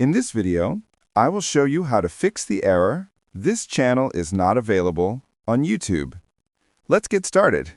In this video, I will show you how to fix the error, "This channel is not available" on YouTube. Let's get started.